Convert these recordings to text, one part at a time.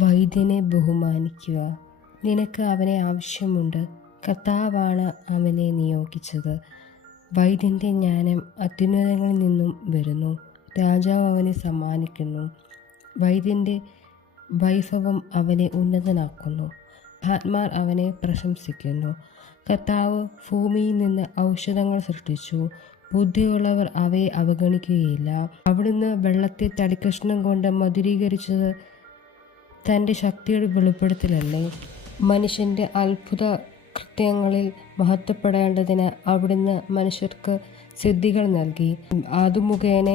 വൈദ്യനെ ബഹുമാനിക്കുക. നിനക്ക് അവനെ ആവശ്യമുണ്ട്. കർത്താവാണ് അവനെ നിയോഗിച്ചത്. വൈദ്യൻ്റെ ജ്ഞാനം അത്യുന്നതങ്ങളിൽ നിന്നും വരുന്നു. രാജാവ് അവനെ സമ്മാനിക്കുന്നു. വൈദ്യൻ്റെ വൈഭവം അവനെ ഉന്നതനാക്കുന്നു. മഹാത്മാർ അവനെ പ്രശംസിക്കുന്നു. കർത്താവ് ഭൂമിയിൽ നിന്ന് ഔഷധങ്ങൾ സൃഷ്ടിച്ചു. ബുദ്ധിയുള്ളവർ അവയെ അവഗണിക്കുകയില്ല. അവിടുന്ന് വെള്ളത്തെ തടിക്കഷ്ണം കൊണ്ട് മധുരീകരിച്ചത് തൻ്റെ ശക്തിയുടെ വെളിപ്പെടുത്തലല്ലേ? മനുഷ്യൻ്റെ അത്ഭുത കൃത്യങ്ങളിൽ മഹത്വപ്പെടേണ്ടതിന് അവിടുന്ന് മനുഷ്യർക്ക് സിദ്ധികൾ നൽകി. അതുമുഖേന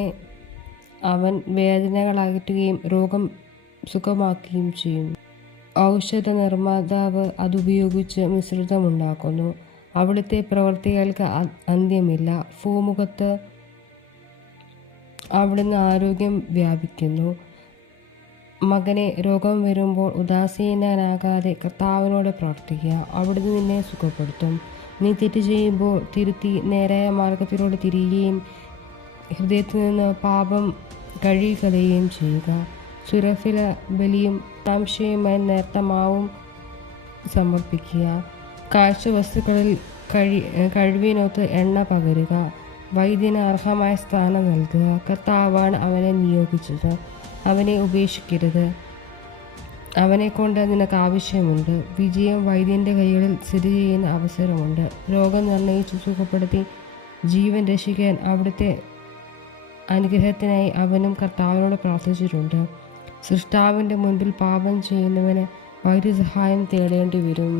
അവൻ വേദനകൾ അകറ്റുകയും രോഗം സുഖമാക്കുകയും ചെയ്യും. ഔഷധ നിർമ്മാതാവ് അതുപയോഗിച്ച് മിശ്രിതമുണ്ടാക്കുന്നു. അവിടുത്തെ പ്രവൃത്തികൾക്ക് അന്ത്യമില്ല. ഭൂമുഖത്ത് അവിടുന്ന് ആരോഗ്യം വ്യാപിക്കുന്നു. മകനെ, രോഗം വരുമ്പോൾ ഉദാസീനനാകാതെ കർത്താവിനോട് പ്രാർത്ഥിക്കുക. അവിടുന്ന് നിന്നെ സുഖപ്പെടുത്തും. നീ തെറ്റ് ചെയ്യുമ്പോൾ തിരുത്തി നേരായ മാർഗത്തിലൂടെ തിരിയുകയും ഹൃദയത്തിൽ നിന്ന് പാപം കഴുകിക്കളയുകയും ചെയ്യുക. സുരഫില ബലിയും താംശയുമായി നേർത്ത മാവും സമർപ്പിക്കുക. കാഴ്ച വസ്തുക്കളിൽ കഴിവിനൊത്ത് എണ്ണ പകരുക. വൈദ്യന് അർഹമായ സ്ഥാനം നൽകുക. കർത്താവാണ് അവനെ നിയോഗിച്ചത്. അവനെ ഉപേക്ഷിക്കരുത്. അവനെക്കൊണ്ട് നിനക്ക് ആവശ്യമുണ്ട്. വിജയം വൈദ്യൻ്റെ കൈകളിൽ സ്ഥിതി ചെയ്യുന്ന അവസരമുണ്ട്. രോഗം നിർണയിച്ച് സുഖപ്പെടുത്തി ജീവൻ രക്ഷിക്കാൻ അവിടുത്തെ അനുഗ്രഹത്തിനായി അവനും കർത്താവിനോട് പ്രാർത്ഥിച്ചിട്ടുണ്ട്. സൃഷ്ടാവിൻ്റെ മുൻപിൽ പാപം ചെയ്യുന്നവന് വൈദ്യസഹായം തേടേണ്ടി വരും.